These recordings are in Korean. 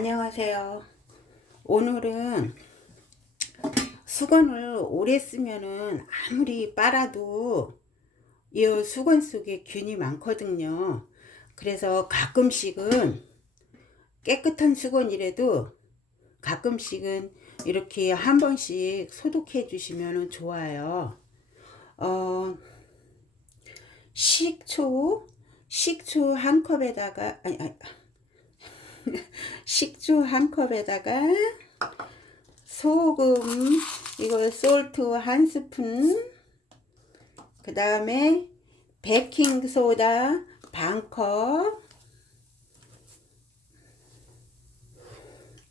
안녕하세요. 오늘은 수건을 오래 쓰면은 아무리 빨아도 이 수건 속에 균이 많거든요. 그래서 가끔씩은 깨끗한 수건이라도 가끔씩은 이렇게 한 번씩 소독해 주시면 좋아요. 식초 한 컵에다가 식초 한 컵에다가 소금 이거 솔트 한 스푼, 그 다음에 베이킹 소다 반 컵,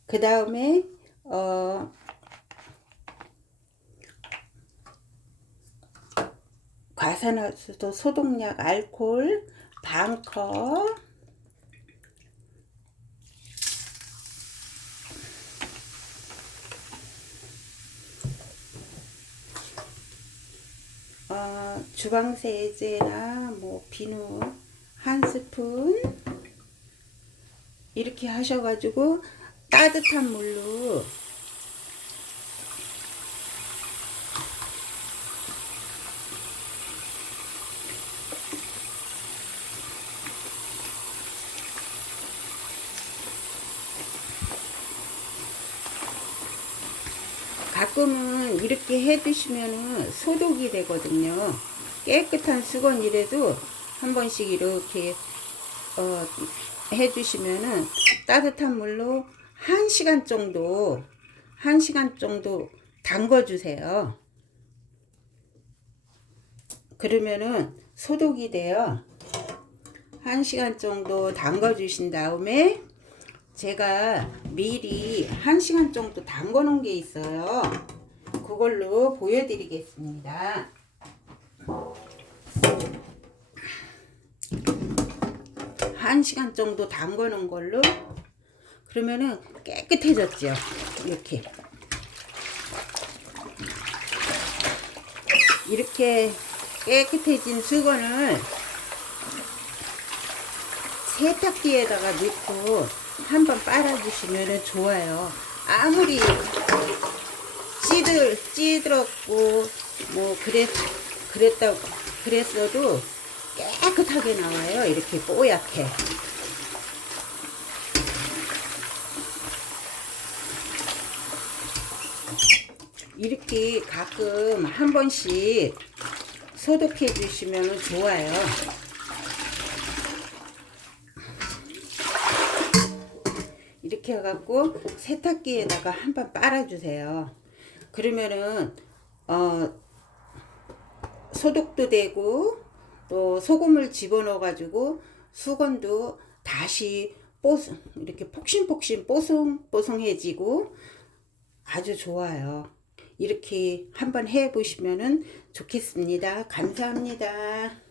그 다음에 과산화수소 소독약 알코올 반 컵, 주방세제나 뭐 비누 한 스푼 이렇게 하셔가지고 따뜻한 물로 가끔은 이렇게 해두시면은 소독이 되거든요. 깨끗한 수건이라도 한 번씩 이렇게 해주시면은 따뜻한 물로 1시간 정도 담궈 주세요. 그러면은 소독이 돼요. 1시간 정도 담궈 주신 다음에 제가 미리 1시간 정도 담궈 놓은 게 있어요. 그걸로 보여드리겠습니다. 1시간 정도 담궈 놓은 걸로 그러면은 깨끗해졌죠. 이렇게 깨끗해진 수건을 세탁기에다가 넣고 한번 빨아주시면 좋아요. 아무리 찌들었고 뭐 그랬어도 깨끗하게 나와요. 이렇게 뽀얗게. 이렇게 가끔 한 번씩 소독해 주시면 좋아요. 이렇게 해갖고 세탁기에다가 한번 빨아주세요. 그러면은 소독도 되고 또 소금을 집어넣어 가지고 수건도 다시 이렇게 폭신폭신 뽀송뽀송해지고 아주 좋아요. 이렇게 한번 해 보시면은 좋겠습니다. 감사합니다.